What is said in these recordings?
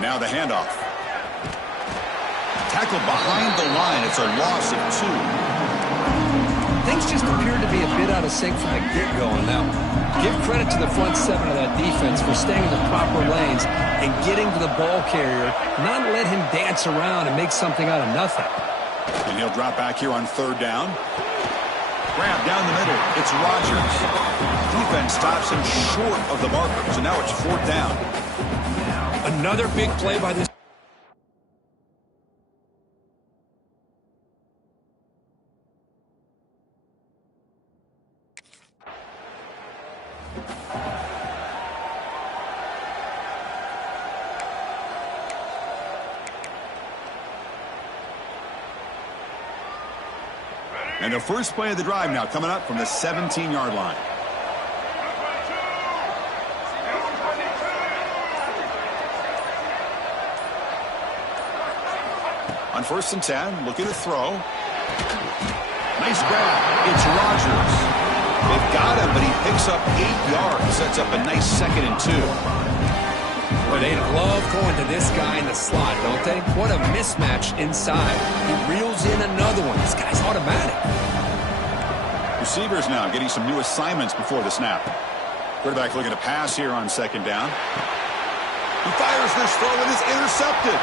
And now the handoff. Tackled behind the line. It's a loss of 2. Things just appeared to be a bit out of sync from the get-go on that one. Give credit to the front seven of that defense for staying in the proper lanes and getting to the ball carrier, not let him dance around and make something out of nothing. And he'll drop back here on 3rd down. Grab down the middle. It's Rodgers. Defense stops him short of the marker, so now it's 4th down. Another big play by this. And the first play of the drive now coming up from the 17-yard line. On 1st and 10, looking to throw. Nice grab. It's Rodgers. They've got him, but he picks up 8 yards. Sets up a nice 2nd and 2. Well, they love going to this guy in the slot, don't they? What a mismatch inside. He reels in another one. This guy's automatic. Receivers now getting some new assignments before the snap. Quarterback looking to pass here on 2nd down. He fires this throw and is intercepted.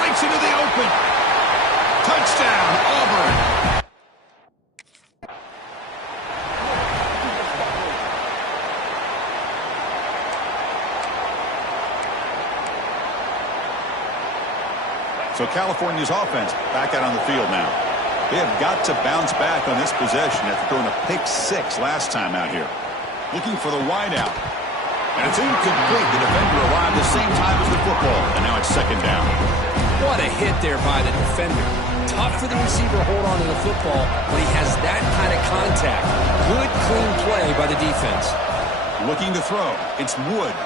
Breaks into the open. Touchdown, Auburn. So California's offense back out on the field now. They have got to bounce back on this possession after throwing a pick-6 last time out here. Looking for the wideout. And it's incomplete. The defender arrived the same time as the football. And now it's 2nd down. What a hit there by the defender. Tough for the receiver to hold on to the football when he has that kind of contact. Good, clean play by the defense. Looking to throw. It's Wood.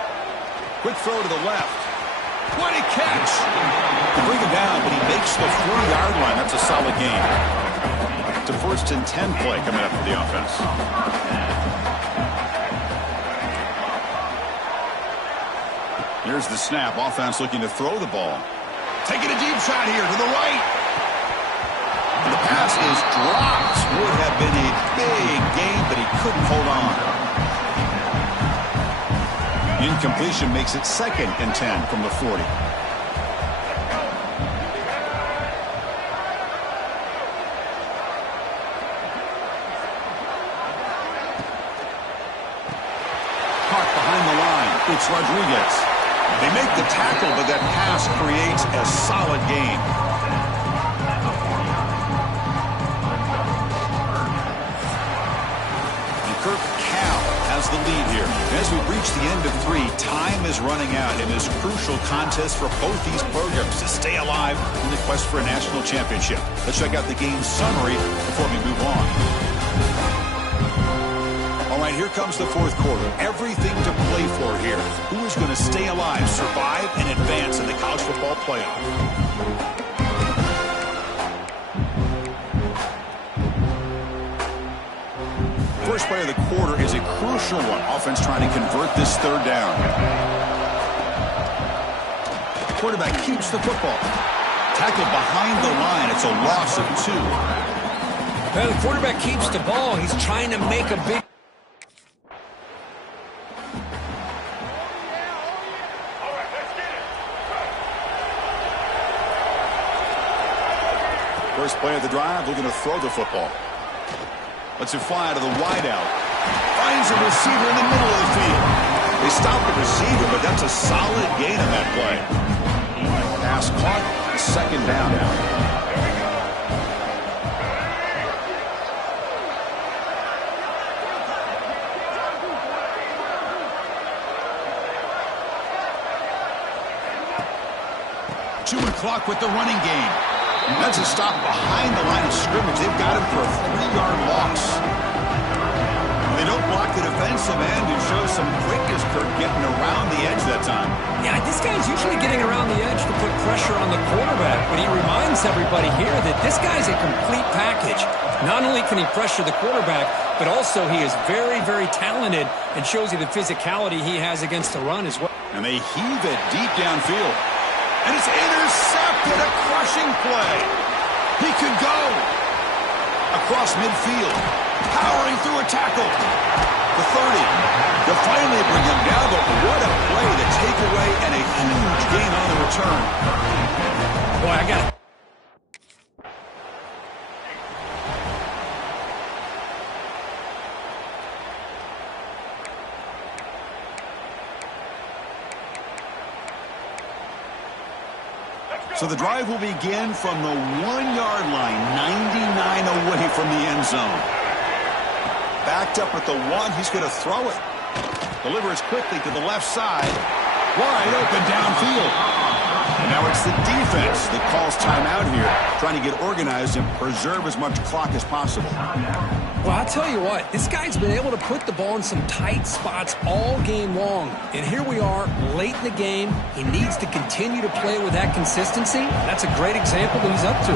Quick throw to the left. What a catch! To bring him down, but he makes the 4-yard line. That's a solid game. It's a 1st and 10 play coming up for the offense. Here's the snap. Offense looking to throw the ball. Taking a deep shot here to the right. And the pass is dropped. Would have been a big gain, but he couldn't hold on. Incompletion makes it 2nd and 10 from the 40. Caught behind the line. It's Rodriguez. They make the tackle, but that pass creates a solid gain. And Kirk Cal has the lead here. As we reach the end of 3, time is running out in this crucial contest for both these programs to stay alive in the quest for a national championship. Let's check out the game summary before we move on. All right, here comes the 4th quarter. Everything to play for here. Who is going to stay alive, survive, and advance in the college football playoff? First play of the quarter is a crucial one. Offense trying to convert this 3rd down. Quarterback keeps the football. Tackled behind the line. It's a loss of 2. Well, the quarterback keeps the ball. He's trying to make a big... First play of the drive, looking to throw the football. Lets it fly to the wideout. Finds a receiver in the middle of the field. They stop the receiver, but that's a solid gain on that play. Pass caught, 2nd down now. Chewing clock with the running game. That's a stop behind the line of scrimmage. They've got him for a 3-yard loss. They don't block the defensive end and show some quickness, Kirk, getting around the edge that time. Yeah, this guy's usually getting around the edge to put pressure on the quarterback, but he reminds everybody here that this guy's a complete package. Not only can he pressure the quarterback, but also he is very, very talented and shows you the physicality he has against the run as well. And they heave it deep downfield. And it's intercepted, a crushing play. He could go across midfield, powering through a tackle. The 30. They'll finally bring him down, but what a play, the takeaway, and a huge gain on the return. Boy, I got it. So the drive will begin from the 1-yard line, 99 away from the end zone. Backed up at the 1, he's going to throw it. Delivers quickly to the left side. Wide open downfield. And now it's the defense that calls timeout here, trying to get organized and preserve as much clock as possible. Well, I'll tell you what, this guy's been able to put the ball in some tight spots all game long. And here we are, late in the game. He needs to continue to play with that consistency. That's a great example that he's up to.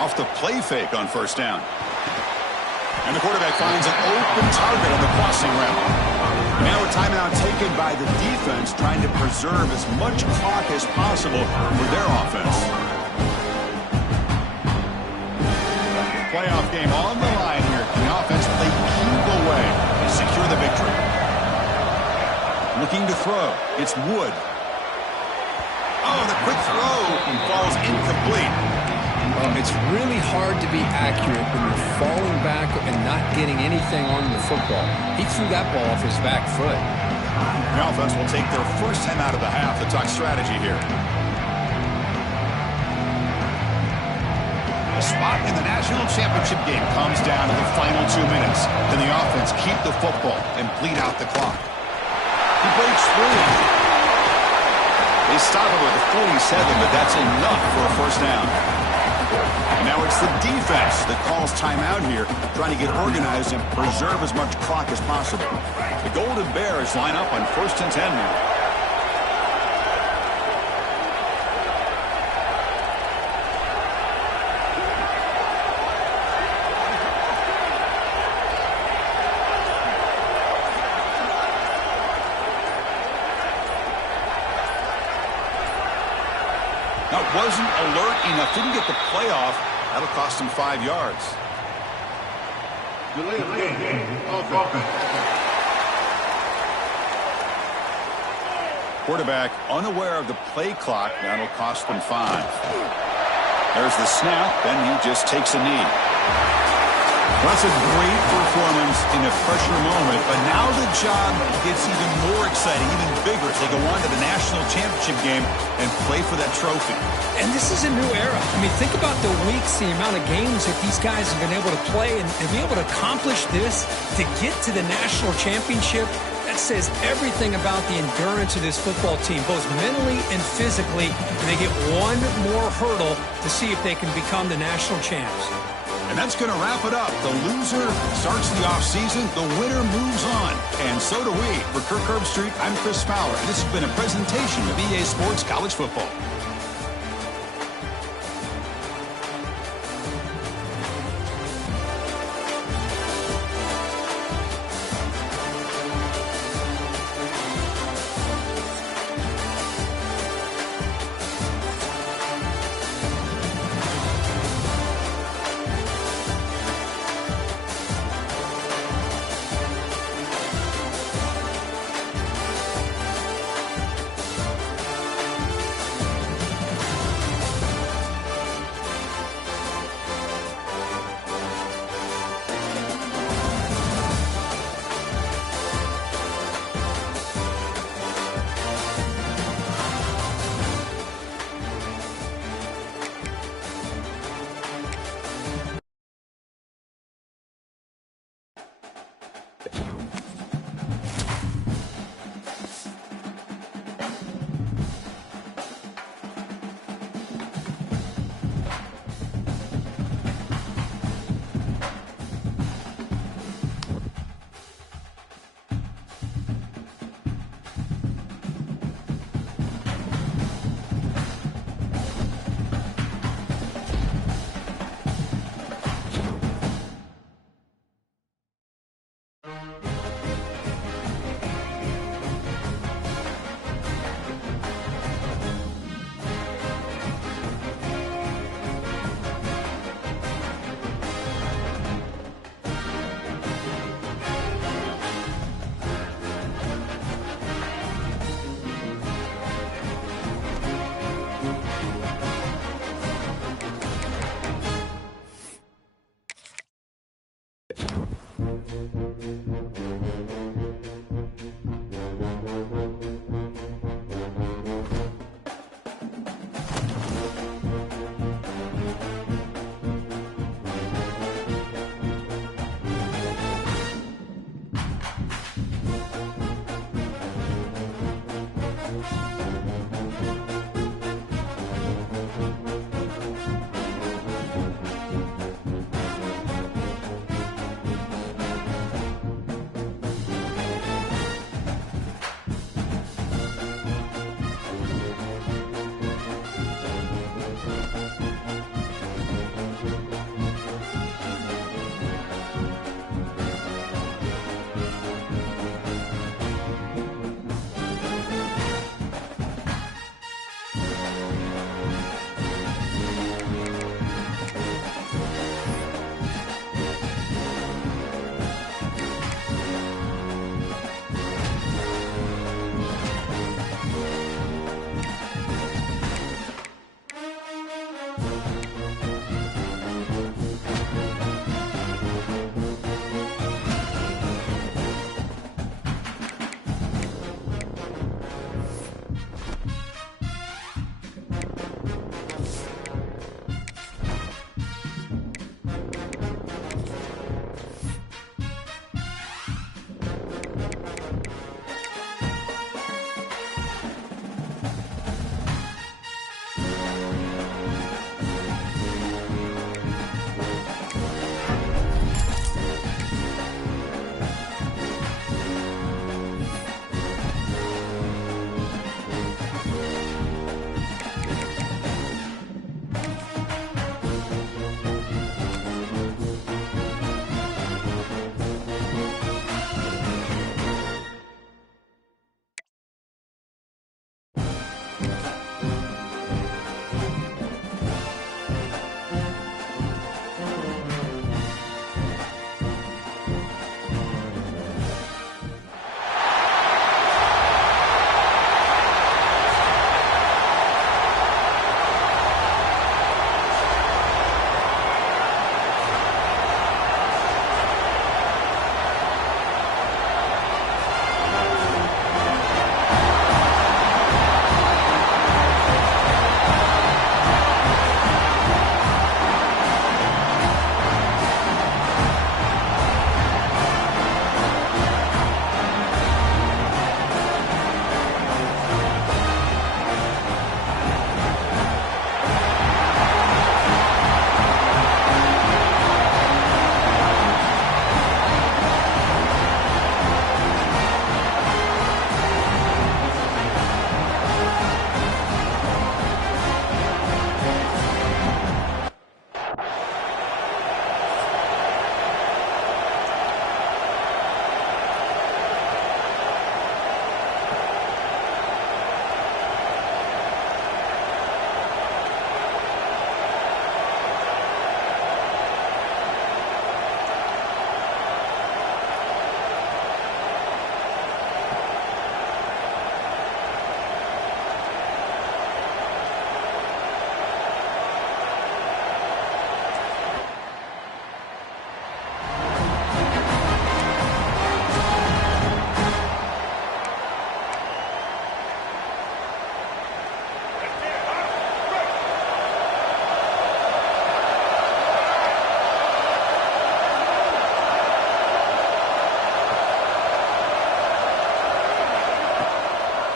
Off the play fake on first down. And the quarterback finds an open target on the crossing route. Now a timeout taken by the defense, trying to preserve as much clock as possible for their offense. Playoff game on the line here. Can the offense play keep away and secure the victory? Looking to throw. It's Wood. Oh, the quick throw falls incomplete. It's really hard to be accurate when you're falling back and not getting anything on the football. He threw that ball off his back foot. The offense will take their first time out of the half to talk strategy here. The spot in the national championship game comes down to the final 2 minutes. Can the offense keep the football and bleed out the clock? He breaks through. They stop it with a 47, but that's enough for a first down. Now it's the defense that calls timeout here, trying to get organized and preserve as much clock as possible. The Golden Bears line up on 1st and 10 now. That wasn't alert enough. Didn't get the play off. That'll cost him 5 yards. Quarterback unaware of the play clock. That'll cost them 5. There's the snap, and he just takes a knee. Well, that's a great performance in a pressure moment, but now the job gets even more exciting, even bigger as they go on to the national championship game and play for that trophy. And this is a new era. I mean, think about the weeks, the amount of games that these guys have been able to play, and to be able to accomplish this, to get to the national championship, that says everything about the endurance of this football team, both mentally and physically. And they get one more hurdle to see if they can become the national champs. And that's going to wrap it up. The loser starts the offseason. The winner moves on. And so do we. For Kirk Herbstreit, I'm Chris Fowler. And this has been a presentation of EA Sports College Football.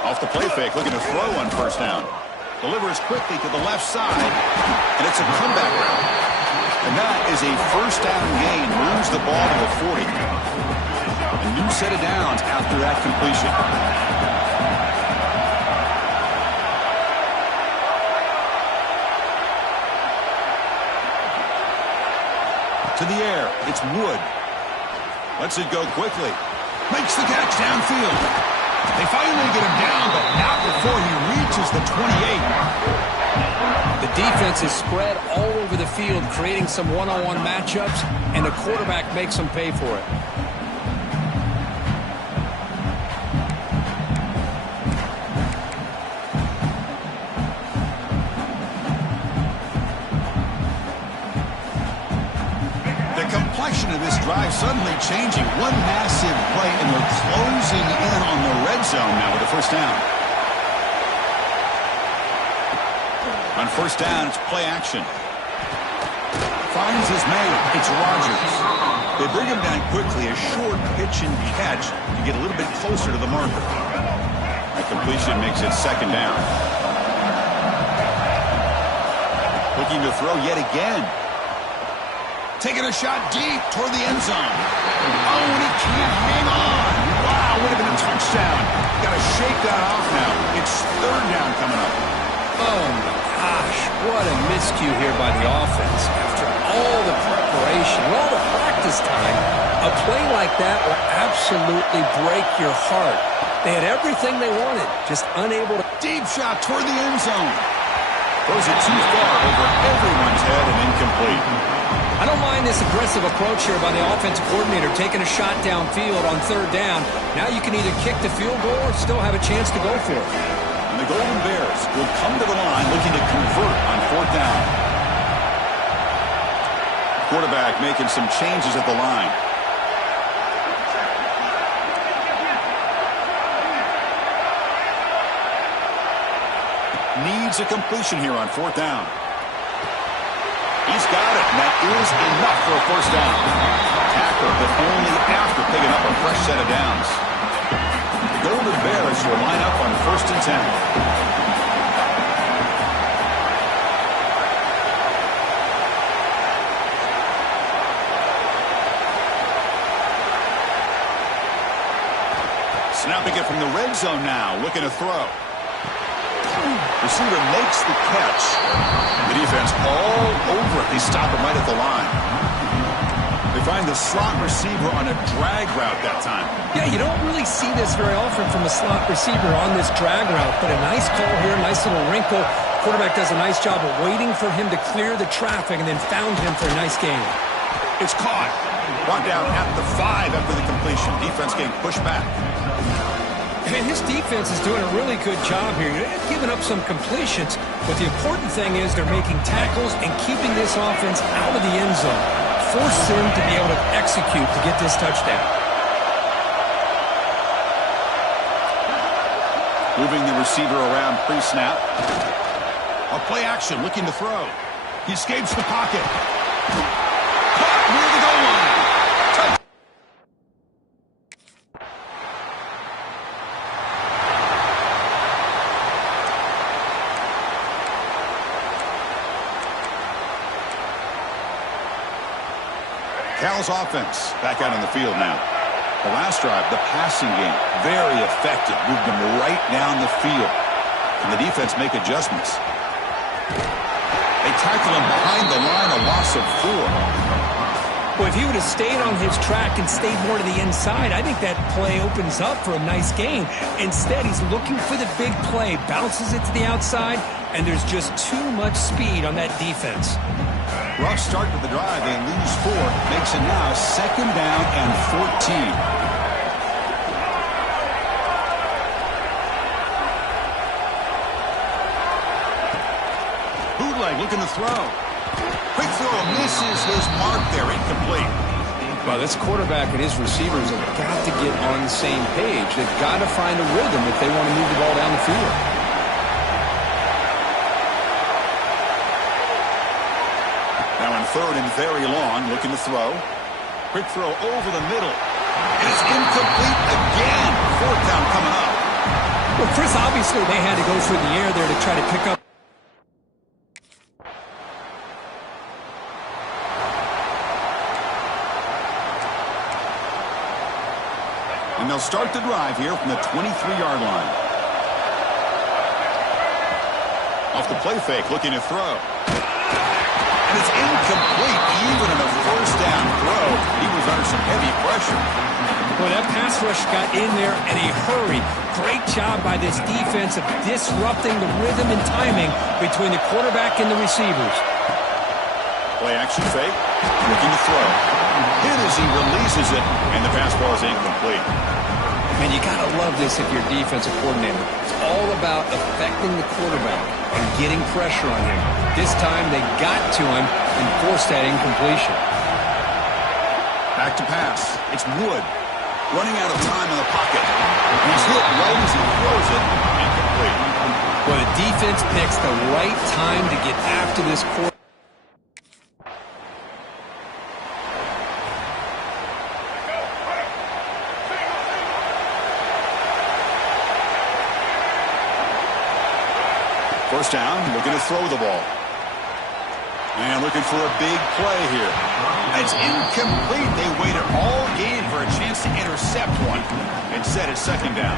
Off the play fake, looking to throw on first down. Delivers quickly to the left side, and it's a comeback route. And that is a first down gain. Moves the ball to the 40. A new set of downs after that completion. To the air, it's Wood. Lets it go quickly. Makes the catch downfield. They finally get him down, but not before he reaches the 28. The defense is spread all over the field, creating some one-on-one matchups, and the quarterback makes them pay for it. The complexion of this drive suddenly changing. One massive play, and they're closing in on the red zone now with the first down. On first down, it's play action. Finds his man. It's Rodgers. They bring him down quickly. A short pitch and catch to get a little bit closer to the marker. The completion makes it second down. Looking to throw yet again. Taking a shot deep toward the end zone. Oh, and he can't hang on. Wow, would have been a touchdown. Got to shake that off now. It's third down coming up. Oh, my gosh. What a miscue here by the offense. After all the preparation, all the practice time, a play like that will absolutely break your heart. They had everything they wanted, just unable to. Deep shot toward the end zone. Throws it too far over everyone's head and incomplete. I don't mind this aggressive approach here by the offensive coordinator, taking a shot downfield on third down. Now you can either kick the field goal or still have a chance to go for it. And the Golden Bears will come to the line looking to convert on fourth down. Quarterback making some changes at the line. Needs a completion here on fourth down. He's got it, and that is enough for a first down. Tackle, but only after picking up a fresh set of downs. The Golden Bears will line up on first and 10. Snapping it from the red zone now, looking to throw. Receiver makes the catch. The defense all over it. They stop him right at the line. They find the slot receiver on a drag route that time. Yeah, you don't really see this very often from a slot receiver on this drag route, but a nice call here, nice little wrinkle. Quarterback does a nice job of waiting for him to clear the traffic and then found him for a nice gain. It's caught. Brought down at the 5 after the completion. Defense getting pushed back. And his defense is doing a really good job here. They're giving up some completions, but the important thing is they're making tackles and keeping this offense out of the end zone. Force him to be able to execute to get this touchdown. Moving the receiver around pre-snap. A play action, looking to throw. He escapes the pocket. Caught near the goal line. Cal's offense back out on the field now. The last drive, the passing game, very effective. Moved them right down the field. And the defense make adjustments. They tackle him behind the line, a loss of 4. Well, if he would have stayed on his track and stayed more to the inside, I think that play opens up for a nice gain. Instead, he's looking for the big play, bounces it to the outside, and there's just too much speed on that defense. Rough start to the drive. They lose 4. Makes it now second down and 14. Bootleg looking to throw. Quick throw misses his mark there. Incomplete. Well, this quarterback and his receivers have got to get on the same page. They've got to find a rhythm if they want to move the ball down the field. Third and very long, looking to throw. Quick throw over the middle. And it's incomplete again. Fourth down coming up. Well, Chris, obviously they had to go through the air there to try to pick up. And they'll start the drive here from the 23-yard line. Off the play fake, looking to throw. And it's incomplete, even in a first down throw. He was under some heavy pressure. Well, that pass rush got in there in a hurry. Great job by this defense of disrupting the rhythm and timing between the quarterback and the receivers. Play action fake, looking to throw. Hit as he releases it, and the pass ball is incomplete. Man, you got to love this if you're a defensive coordinator. It's all about affecting the quarterback and getting pressure on him. This time they got to him and forced that incompletion. Back to pass. It's Wood. Running out of time in the pocket. He's hit right as he throws it. Incomplete. Well, the defense picks the right time to get after this quarterback. First down, looking to throw the ball. And looking for a big play here. It's incomplete. They waited all game for a chance to intercept one. Instead, it's second down.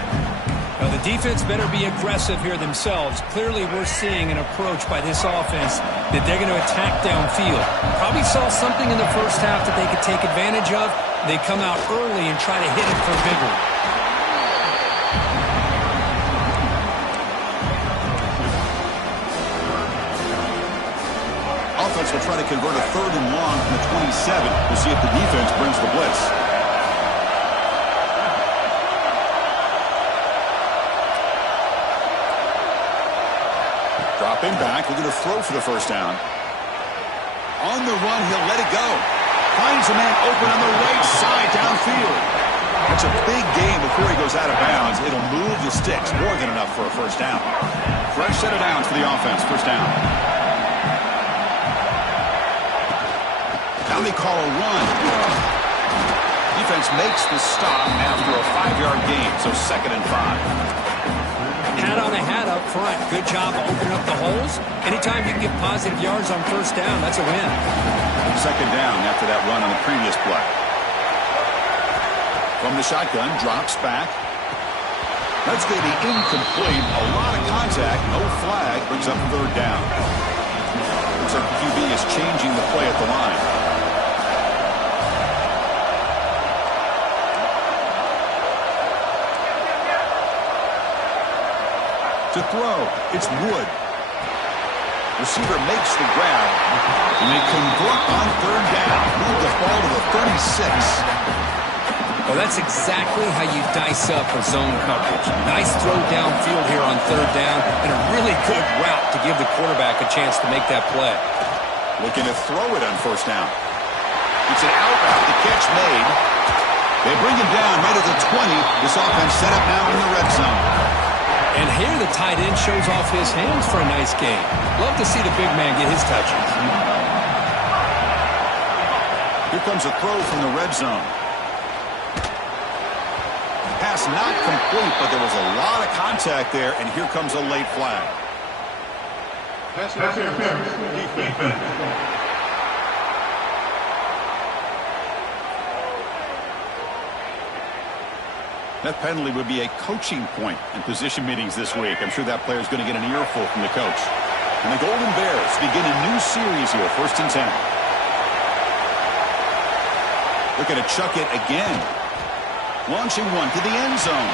Well, the defense better be aggressive here themselves. Clearly, we're seeing an approach by this offense that they're going to attack downfield. Probably saw something in the first half that they could take advantage of. They come out early and try to hit it for bigger. Offense will try to convert a 3rd and long from the 27. We'll see if the defense brings the blitz. Dropping back, we're going to throw for the first down. On the run, he'll let it go. Finds a man open on the right side downfield. That's a big gain before he goes out of bounds. It'll move the sticks, more than enough for a first down. Fresh set of downs for the offense, first down. Now they call a run. Defense makes the stop after a 5-yard gain, so 2nd and 5. Hat on a hat up front. Good job of opening up the holes. Anytime you can get positive yards on first down, that's a win. Second down after that run on the previous play. From the shotgun, drops back. That's going to be incomplete. A lot of contact, no flag, brings up 3rd down. Looks like the QB is changing the play at the line. To throw, it's Wood. Receiver makes the grab, and they convert on 3rd down. Move the ball to the 36. Well, that's exactly how you dice up a zone coverage. Nice throw downfield here on 3rd down, and a really good route to give the quarterback a chance to make that play. Looking to throw it on first down. It's an out route. The catch made. They bring him down right at the 20. This offense set up now in the red zone. And here the tight end shows off his hands for a nice game. Love to see the big man get his touches. Here comes a throw from the red zone. Pass not complete, but there was a lot of contact there, and here comes a late flag. Pass interference. Defense. That penalty would be a coaching point in position meetings this week. I'm sure that player is going to get an earful from the coach. And the Golden Bears begin a new series here, 1st and 10. Looking to chuck it again. Launching one to the end zone.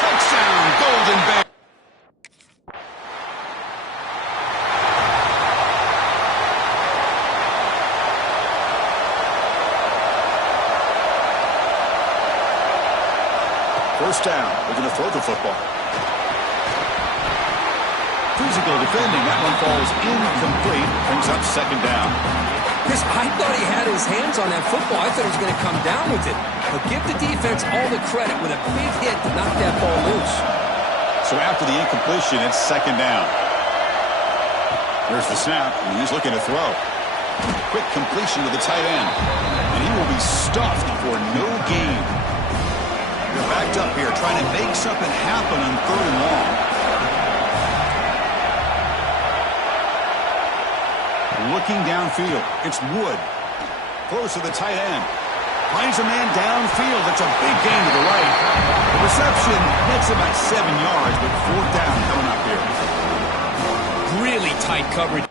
Touchdown, Golden Bears. First down. We're going to throw the football. Physical defending. That one falls incomplete. Brings up 2nd down. Chris, I thought he had his hands on that football. I thought he was going to come down with it. But give the defense all the credit with a big hit to knock that ball loose. So after the incompletion, it's 2nd down. There's the snap, and he's looking to throw. Quick completion to the tight end. And he will be stuffed for no gain. They're backed up here, trying to make something happen on 3rd and long. Looking downfield, it's Wood. Close to the tight end. Finds a man downfield. That's a big gain to the right. The reception nets about 7 yards, but 4th down coming up here. Really tight coverage.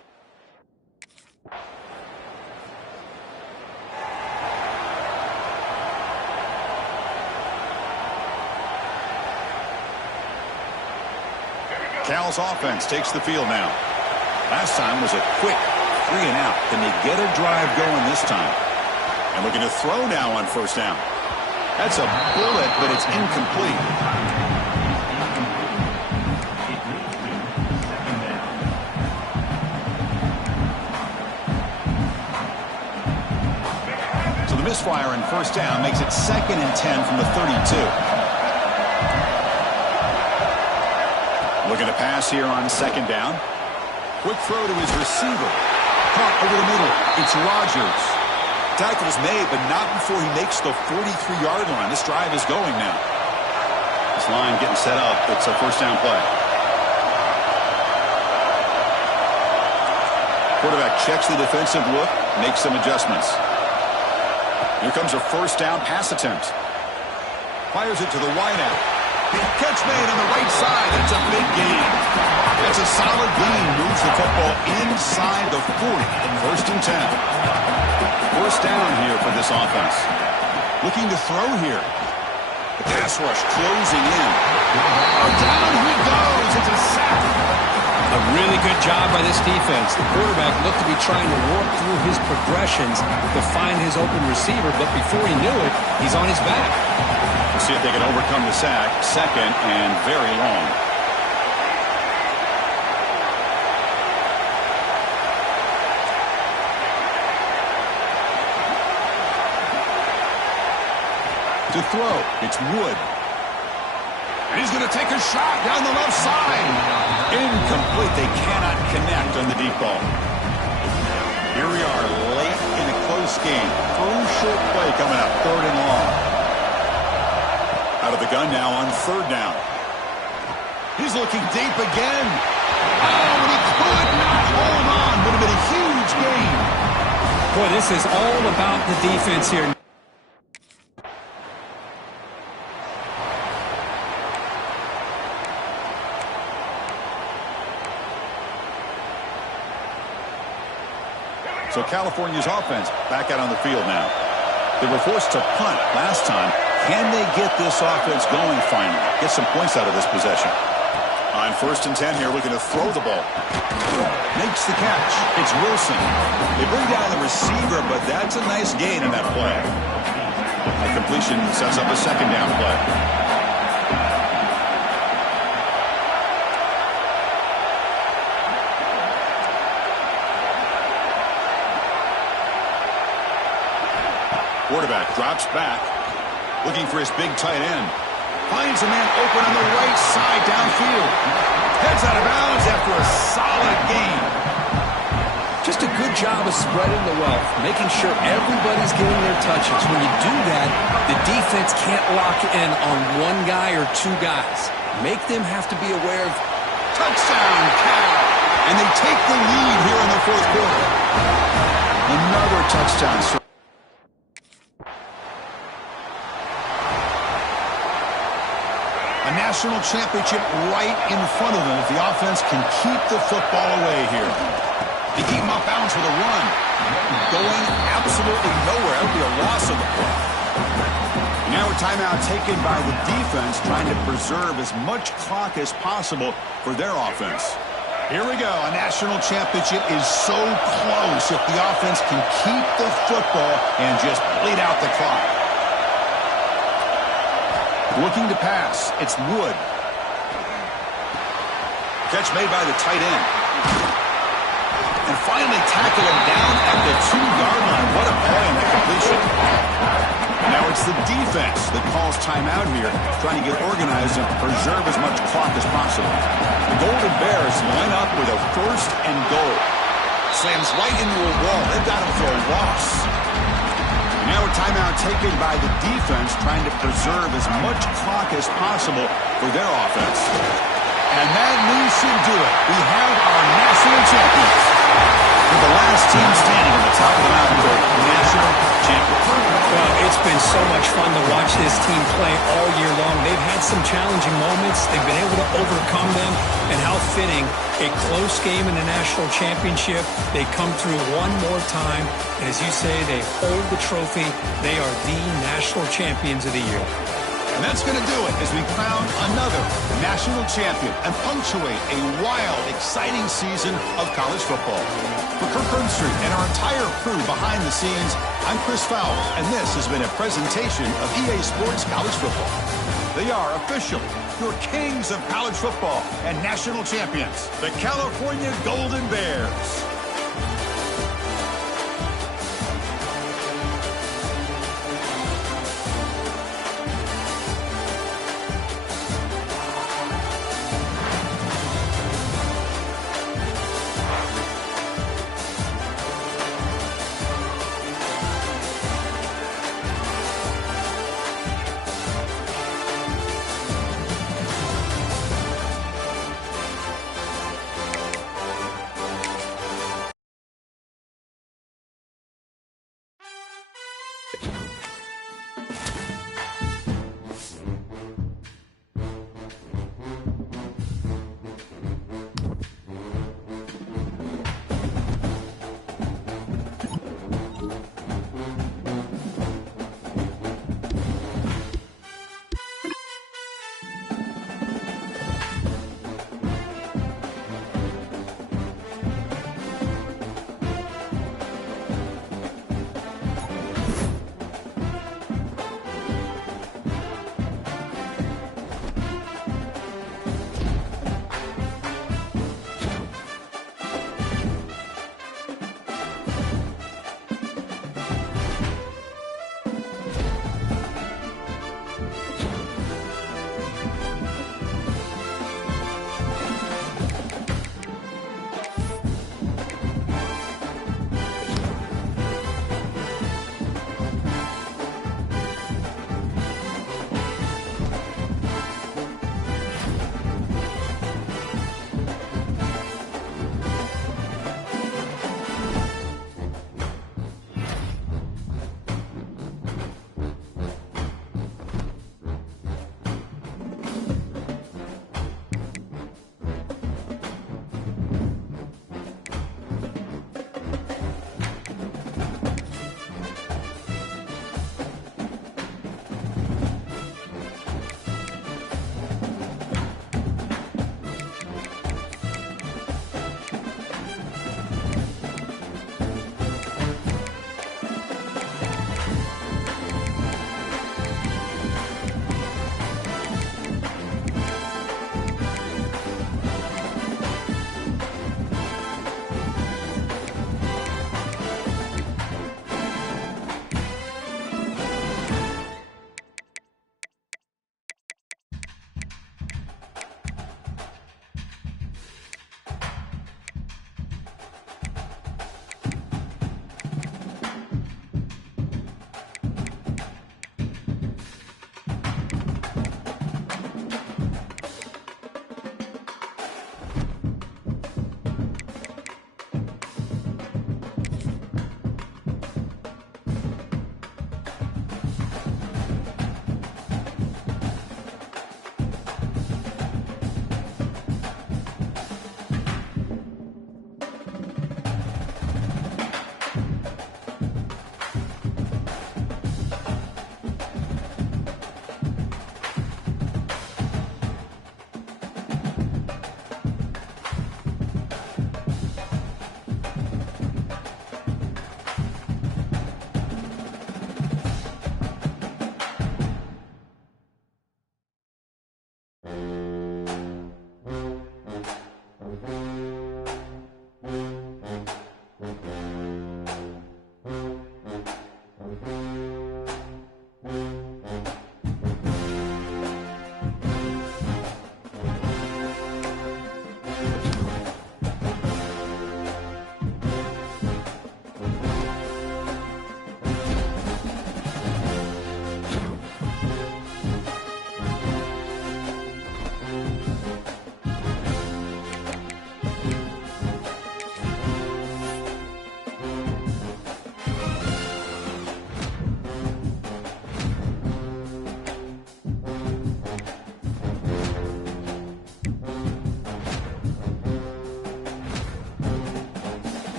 Cal's offense takes the field now. Last time was a quick 3 and out. Can they get a drive going this time? And looking to throw now on first down. That's a bullet, but it's incomplete. So the misfire and first down makes it 2nd and 10 from the 32. Looking to pass here on 2nd down. Quick throw to his receiver. Caught over the middle. It's Rodgers. Tackle's made, but not before he makes the 43-yard line. This drive is going now. This line getting set up. It's a first down play. Quarterback checks the defensive look, makes some adjustments. Here comes a first down pass attempt. Fires it to the wideout. Catch made on the right side. That's a big gain. That's a solid gain. Moves the football inside the 40. First and 10. First down here for this offense. Looking to throw here. The pass rush closing in. Oh, down he goes. It's a sack. A really good job by this defense. The quarterback looked to be trying to work through his progressions to find his open receiver, but before he knew it, he's on his back. Let's see if they can overcome the sack. 2nd and very long. To throw, it's Wood. And he's going to take a shot down the left side. Incomplete. They cannot connect on the deep ball. Here we are late in a close game. Crucial play coming up. 3rd and long. Out of the gun now on 3rd down. He's looking deep again. Oh, and he could not hold on. Would have been a huge gain. Boy, this is all about the defense here. So California's offense back out on the field now. They were forced to punt last time. Can they get this offense going finally? Get some points out of this possession. On 1st and 10 here, looking to throw the ball. Makes the catch. It's Wilson. They bring down the receiver, but that's a nice gain in that play. The completion sets up a 2nd down play. Quarterback drops back, looking for his big tight end. Finds a man open on the right side downfield. Heads out of bounds after a solid gain. Just a good job of spreading the wealth, making sure everybody's getting their touches. When you do that, the defense can't lock in on one guy or 2 guys. Make them have to be aware of touchdown, Cal. And they take the lead here in the 4th quarter. Another touchdown. A national championship right in front of them if the offense can keep the football away here. They keep him off bounds with a run. Going absolutely nowhere. That would be a loss of the play. Now a timeout taken by the defense, trying to preserve as much clock as possible for their offense. Here we go. A national championship is so close if the offense can keep the football and just bleed out the clock. Looking to pass. It's Wood. Catch made by the tight end. And finally tackle him down at the 2-yard line. What a play on that completion. Now it's the defense that calls timeout here, trying to get organized and preserve as much clock as possible. The Golden Bears line up with a 1st and goal. Slams right into a wall. They've got him for a loss. Now a timeout taken by the defense, trying to preserve as much clock as possible for their offense. And that moves should do it. We have our national champions. We're the last team standing on the top of the mountain for national champions. Well, it's been so much fun to watch this team play all year long. They've had some challenging moments. They've been able to overcome them. And how fitting, a close game in the national championship. They come through one more time. And as you say, they hold the trophy. They are the national champions of the year. And that's going to do it as we crown another national champion and punctuate a wild, exciting season of college football. For Kirk Herbstreit and our entire crew behind the scenes, I'm Chris Fowler, and this has been a presentation of EA Sports College Football. They are officially your kings of college football and national champions, the California Golden Bears.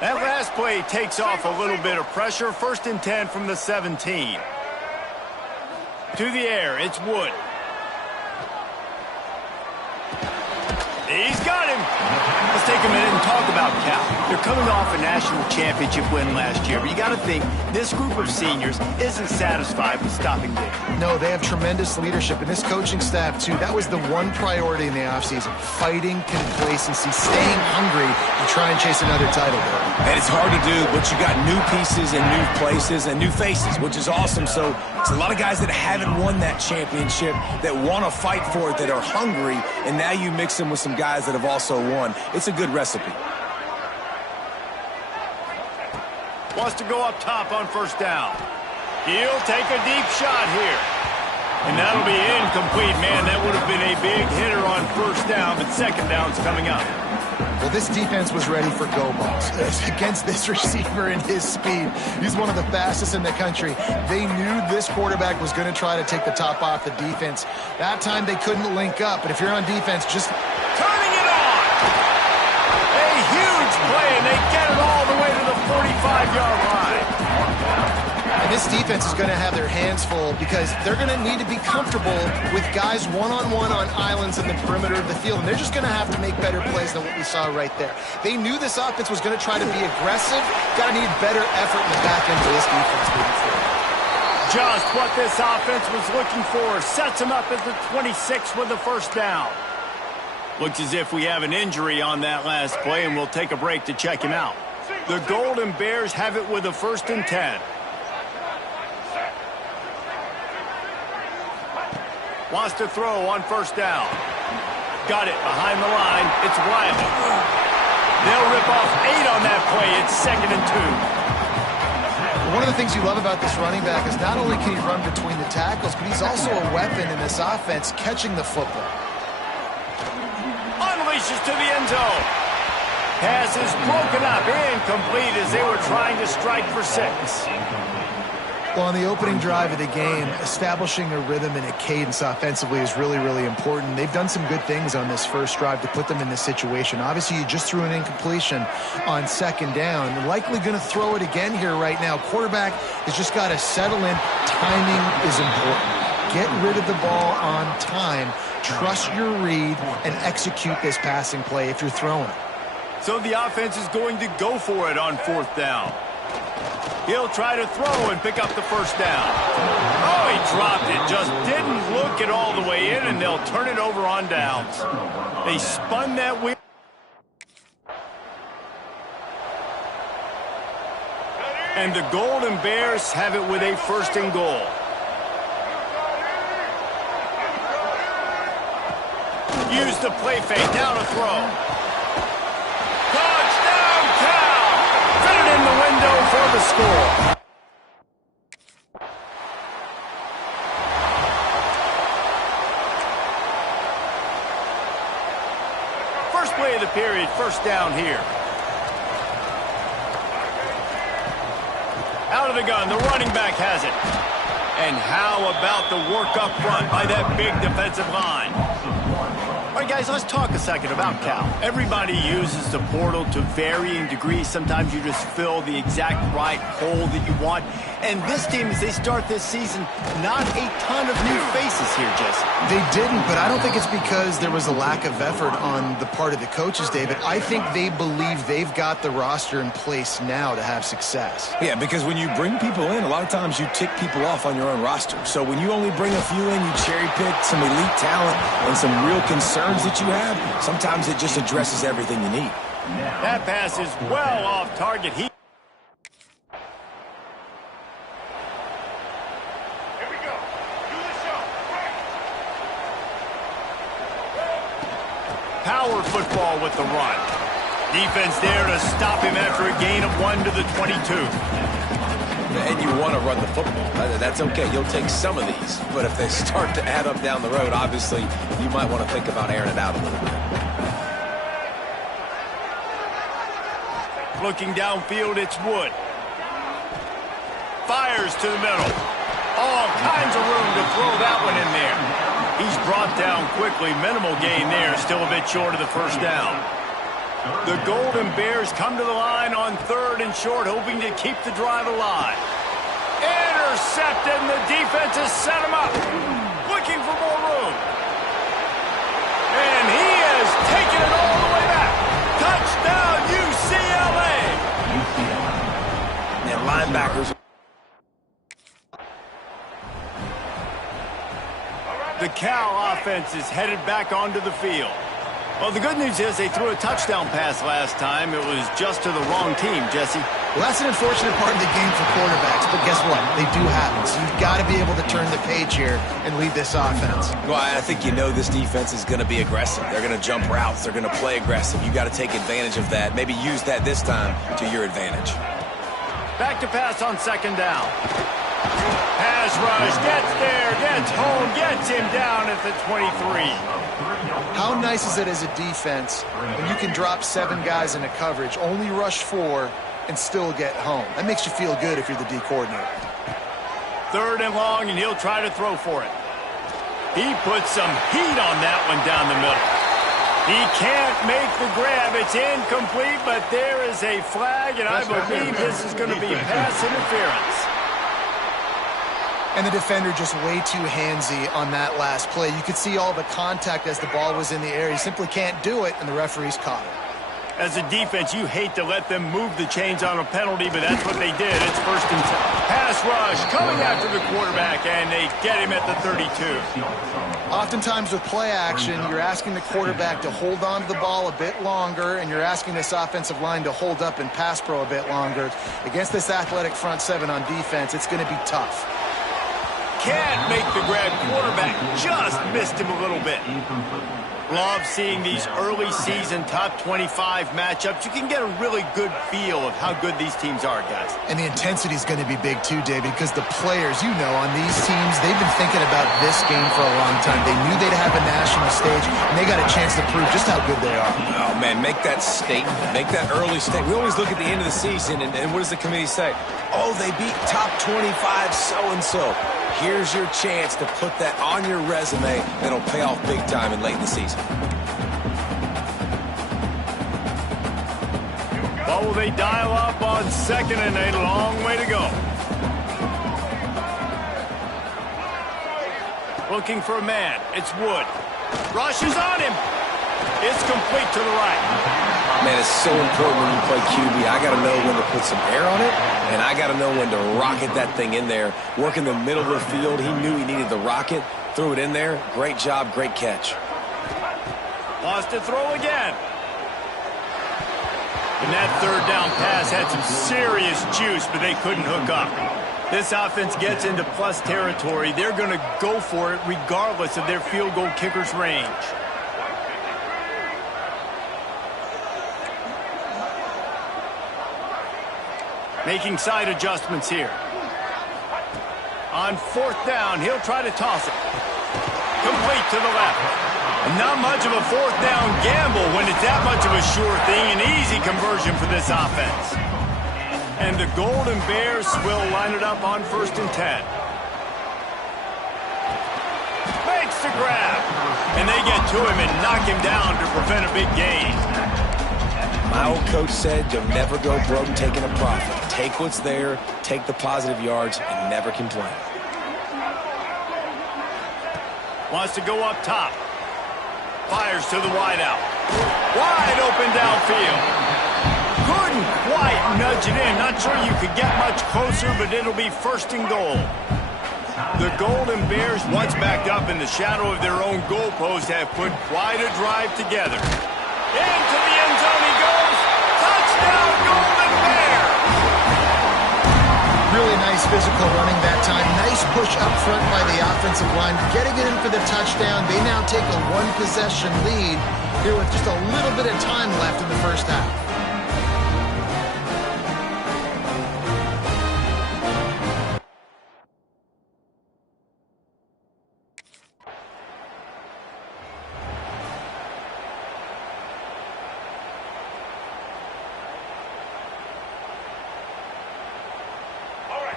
That last play takes off a little bit of pressure. 1st and 10 from the 17. To the air, it's Wood. He's got him. Let's take a minute and talk about Cal. They're coming off a national championship win last year, but you got to think this group of seniors isn't satisfied with stopping there. No, they have tremendous leadership, and this coaching staff, too. That was the one priority in the offseason, fighting complacency, staying hungry to try and chase another title. And it's hard to do, but you got new pieces and new places and new faces, which is awesome. So it's a lot of guys that haven't won that championship that want to fight for it, that are hungry, and now you mix them with some guys that have also won. It's a good recipe. Wants to go up top on 1st down. He'll take a deep shot here. And that'll be incomplete, man. That would have been a big hitter on 1st down, but 2nd down's coming up. Well, this defense was ready for go balls against this receiver and his speed. He's one of the fastest in the country. They knew this quarterback was going to try to take the top off the defense. That time they couldn't link up, but if you're on defense, just turning it on. A huge play, and they get it all the way to the 45-yard line. And this defense is going to have their hands full because they're going to need to be comfortable with guys one-on-one on islands in the perimeter of the field. And they're just going to have to make better plays than what we saw right there. They knew this offense was going to try to be aggressive. Got to need better effort in the back end for this defense moving forward. Just what this offense was looking for. Sets him up at the 26 with the 1st down. Looks as if we have an injury on that last play, and we'll take a break to check him out. The Golden Bears have it with a 1st and 10. Wants to throw on 1st down. Got it behind the line. It's Riley. They'll rip off 8 on that play. It's 2nd and 2. One of the things you love about this running back is not only can he run between the tackles, but he's also a weapon in this offense catching the football. Unleashes to the end zone. Pass is broken up. Incomplete as they were trying to strike for 6. Well, on the opening drive of the game, establishing a rhythm and a cadence offensively is really, really important. They've done some good things on this first drive to put them in this situation. Obviously, you just threw an incompletion on 2nd down. They're likely going to throw it again here right now. Quarterback has just got to settle in. Timing is important. Get rid of the ball on time. Trust your read and execute this passing play if you're throwing. So the offense is going to go for it on 4th down. He'll try to throw and pick up the 1st down. Oh, he dropped it. Just didn't look it all the way in, and they'll turn it over on downs. They spun that wheel. And the Golden Bears have it with a 1st and goal. Use the play fake. Now to throw. Touchdown, Cal! Fit it in the window for the score. First play of the period, 1st down here. Out of the gun, the running back has it. And how about the work up front by that big defensive line? All right, guys, let's talk a second about Cal. Everybody uses the portal to varying degrees. Sometimes you just fill the exact right hole that you want. And this team, as they start this season, not a ton of new faces here, Jesse. They didn't, but I don't think it's because there was a lack of effort on the part of the coaches, David. I think they believe they've got the roster in place now to have success. Yeah, because when you bring people in, a lot of times you tick people off on your own roster. So when you only bring a few in, you cherry pick some elite talent and some real concerns that you have, sometimes it just addresses everything you need. That pass is well off target. Power football with the run. Defense there to stop him after a gain of 1 to the 22. And you want to run the football. That's okay. You'll take some of these. But if they start to add up down the road, obviously, you might want to think about airing it out a little bit. Looking downfield, it's Wood. Fires to the middle. All kinds of room to throw that one in there. He's brought down quickly. Minimal gain there. Still a bit short of the 1st down. The Golden Bears come to the line on 3rd and short, hoping to keep the drive alive. Intercepted, and the defense has set him up. Looking for more room. And he has taken it all the way back. Touchdown, UCLA. And linebackers. The Cal offense is headed back onto the field. Well, the good news is they threw a touchdown pass last time. It was just to the wrong team, Jesse. Well, that's an unfortunate part of the game for quarterbacks, but guess what? They do happen. So you've got to be able to turn the page here and lead this offense. Well, I think you know this defense is going to be aggressive. They're going to jump routes. They're going to play aggressive. You got to take advantage of that. Maybe use that this time to your advantage. Back to pass on 2nd down. Pass rush, gets there, gets home, gets him down at the 23. How nice is it as a defense when you can drop 7 guys into coverage, only rush 4, and still get home? That makes you feel good if you're the D coordinator. 3rd and long, and he'll try to throw for it. He puts some heat on that one down the middle. He can't make the grab. It's incomplete, but there is a flag, and I believe this is going to be pass interference. And the defender just way too handsy on that last play. You could see all the contact as the ball was in the air. He simply can't do it, and the referee's caught it. As a defense, you hate to let them move the chains on a penalty, but that's what they did. It's 1st and 10. Pass rush coming after the quarterback, and they get him at the 32. Oftentimes with play action, you're asking the quarterback to hold on to the ball a bit longer, and you're asking this offensive line to hold up and pass pro a bit longer. Against this athletic front 7 on defense, it's going to be tough. Can't make the grab. Quarterback just missed him a little bit. Love seeing these early season top 25 matchups. You can get a really good feel of how good these teams are, guys. And the intensity is going to be big too, David, because the players, you know, on these teams, they've been thinking about this game for a long time. They knew they'd have a national stage, and they got a chance to prove just how good they are. Oh, man, make that statement. Make that early statement. We always look at the end of the season, and what does the committee say? Oh, they beat top 25 so-and-so. Here's your chance to put that on your resume that'll pay off big time and late in the season. What will they dial up on 2nd and a long way to go? Looking for a man. It's Wood. Rushes on him. It's complete to the right. Man, it's so important when you play QB. I got to know when to put some air on it, and I got to know when to rocket that thing in there. Work in the middle of the field. He knew he needed the rocket. Threw it in there. Great job, great catch. Lost to throw again. And that 3rd down pass had some serious juice, but they couldn't hook up. This offense gets into plus territory. They're going to go for it regardless of their field goal kicker's range. Making side adjustments here. On 4th down, he'll try to toss it. Complete to the left. Not much of a 4th down gamble when it's that much of a sure thing. An easy conversion for this offense. And the Golden Bears will line it up on 1st and 10. Makes the grab. And they get to him and knock him down to prevent a big gain. My old coach said you'll never go broke taking a profit. Take what's there, take the positive yards, and never complain. Wants to go up top. Fires to the wideout. Wide open downfield. Couldn't quite nudge it in. Not sure you could get much closer, but it'll be 1st and goal. The Golden Bears, once backed up in the shadow of their own goalpost, have put quite a drive together. Into the end zone he goes. Touchdown, Golden Bears! Really nice physical running that time. Nice push up front by the offensive line. Getting it in for the touchdown. They now take a 1-possession lead here with just a little bit of time left in the 1st half.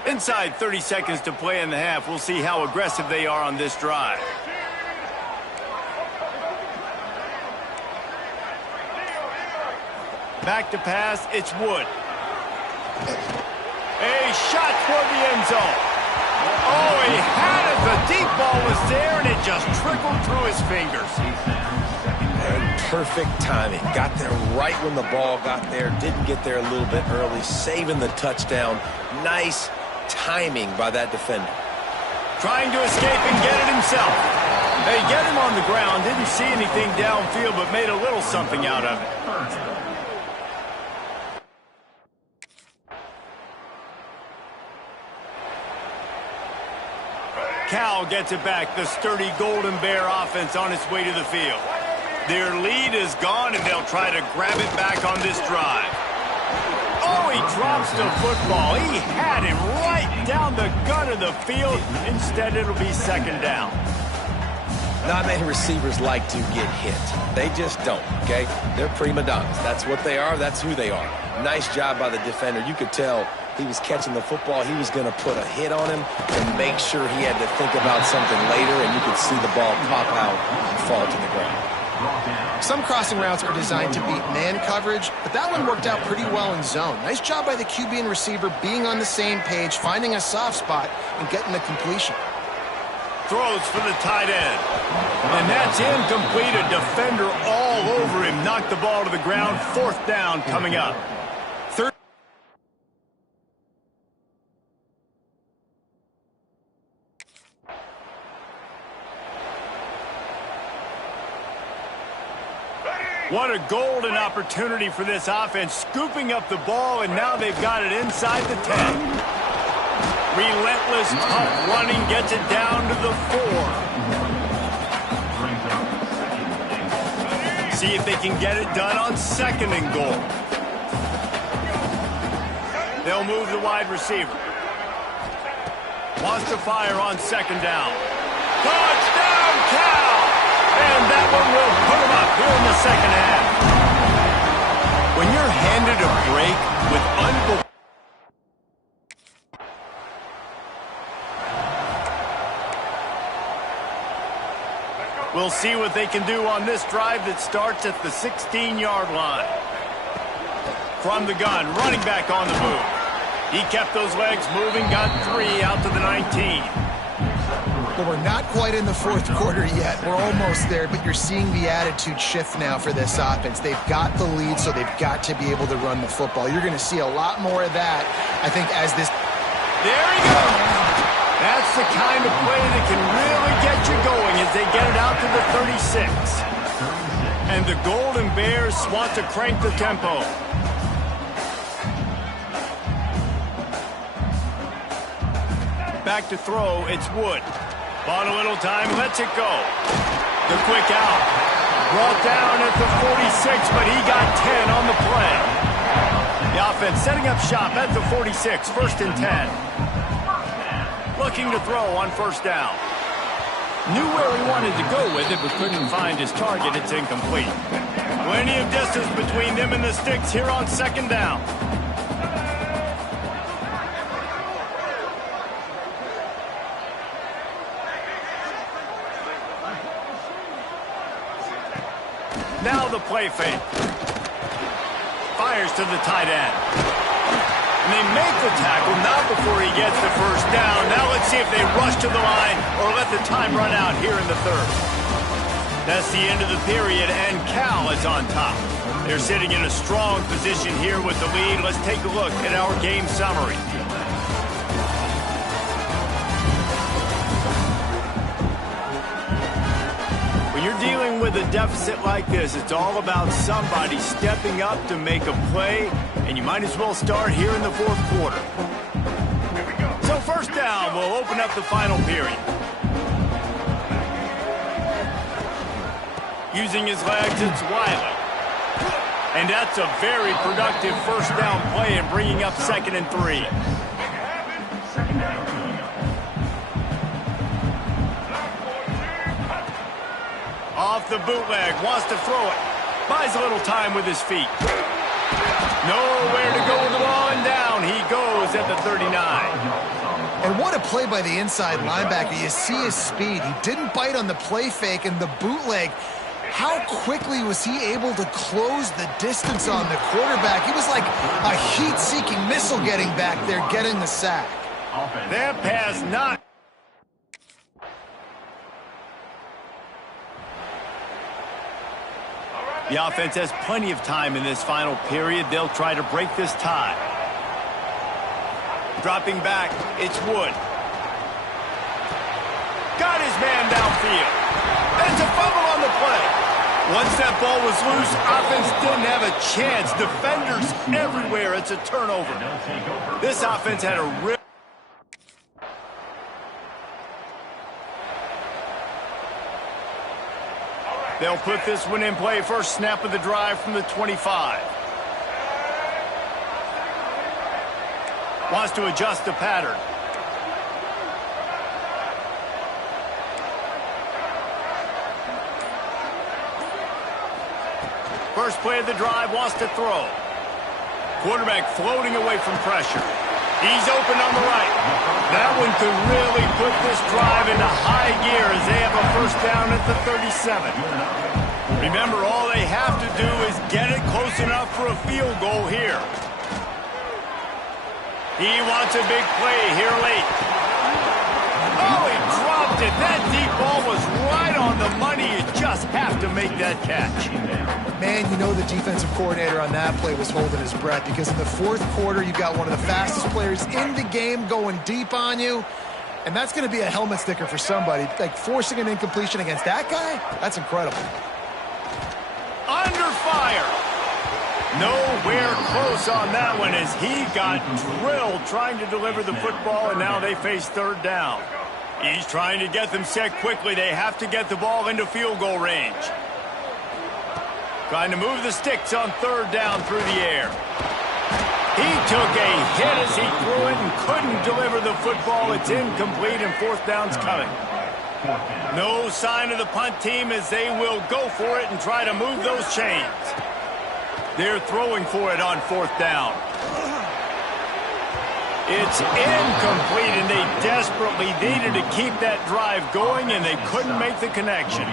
Inside 30 seconds to play in the half. We'll see how aggressive they are on this drive. Back to pass, it's Wood. A shot toward the end zone. Oh, he had it. The deep ball was there, and it just trickled through his fingers. And perfect timing. Got there right when the ball got there. Didn't get there a little bit early, saving the touchdown. Nice timing by that defender. Trying to escape and get it himself. They get him on the ground. Didn't see anything downfield, but made a little something out of it. Cal gets it back. The sturdy Golden Bear offense on its way to the field. Their lead is gone, and they'll try to grab it back on this drive. Oh, he drops the football. He had him right down the gut of the field. Instead, it'll be second down. Not many receivers like to get hit. They just don't, okay? They're prima donnas. That's what they are. That's who they are. Nice job by the defender. You could tell he was catching the football. He was going to put a hit on him and make sure he had to think about something later, and you could see the ball pop out and fall to the ground. Some crossing routes are designed to beat man coverage, but that one worked out pretty well in zone. Nice job by the QB and receiver being on the same page, finding a soft spot, and getting the completion. Throws for the tight end. And that's incomplete. A defender all over him. Knocked the ball to the ground. Fourth down coming up. What a golden opportunity for this offense, scooping up the ball, and now they've got it inside the 10. Relentless, tough running gets it down to the 4. See if they can get it done on second and goal. They'll move the wide receiver. Wants to fire on second down. Touchdown, Cal! And that one will put him up here in the second half. When you're handed a break with unbelievable... We'll see what they can do on this drive that starts at the 16-yard line. From the gun, running back on the move. He kept those legs moving, got 3 out to the 19. Well, we're not quite in the fourth quarter yet. We're almost there, but you're seeing the attitude shift now for this offense. They've got the lead, so they've got to be able to run the football. You're going to see a lot more of that, I think, as this... There he goes! That's the kind of play that can really get you going as they get it out to the 36. And the Golden Bears want to crank the tempo. Back to throw, it's Wood. Bought a little time, lets it go. The quick out. Brought down at the 46, but he got 10 on the play. The offense setting up shop at the 46, first and 10. Looking to throw on first down. Knew where he wanted to go with it, but couldn't find his target. It's incomplete. Plenty of distance between them and the sticks here on second down. Now the play fake. Fires to the tight end. And they make the tackle, not before he gets the first down. Now let's see if they rush to the line or let the time run out here in the third. That's the end of the period, and Cal is on top. They're sitting in a strong position here with the lead. Let's take a look at our game summary. When you're dealing with a deficit like this, it's all about somebody stepping up to make a play, and you might as well start here in the fourth quarter. So first down, we'll open up the final period. Using his legs, it's Wiley. And that's a very productive first down play and bringing up second and 3. Off the bootleg, wants to throw it. Buys a little time with his feet. Nowhere to go with the ball, and down he goes at the 39. And what a play by the inside linebacker. You see his speed. He didn't bite on the play fake, and the bootleg How quickly was he able to close the distance on the quarterback? He was like a heat-seeking missile getting back there, getting the sack. That pass not... The offense has plenty of time in this final period. They'll try to break this tie. Dropping back, it's Wood. Got his man downfield. That's a fumble on the play. Once that ball was loose, offense didn't have a chance. Defenders everywhere. It's a turnover. This offense had a real... They'll put this one in play. First snap of the drive from the 25. Wants to adjust the pattern. First play of the drive, wants to throw. Quarterback floating away from pressure. He's open on the right. That one could really put this drive into high gear as they have a first down at the 37. Remember, all they have to do is get it close enough for a field goal here. He wants a big play here late. Oh, he dropped it. That deep ball was right on the money. You just have to make that catch. Man, you know the defensive coordinator on that play was holding his breath because in the fourth quarter, you got one of the fastest players in the game going deep on you, and that's going to be a helmet sticker for somebody. Like, forcing an incompletion against that guy, that's incredible. Under fire. Nowhere close on that one as he got drilled trying to deliver the football, and now they face third down. He's trying to get them set quickly. They have to get the ball into field goal range. Trying to move the sticks on third down through the air. He took a hit as he threw it and couldn't deliver the football. It's incomplete and fourth down's coming. No sign of the punt team as they will go for it and try to move those chains. They're throwing for it on fourth down. It's incomplete, and they desperately needed to keep that drive going, and they couldn't make the connection.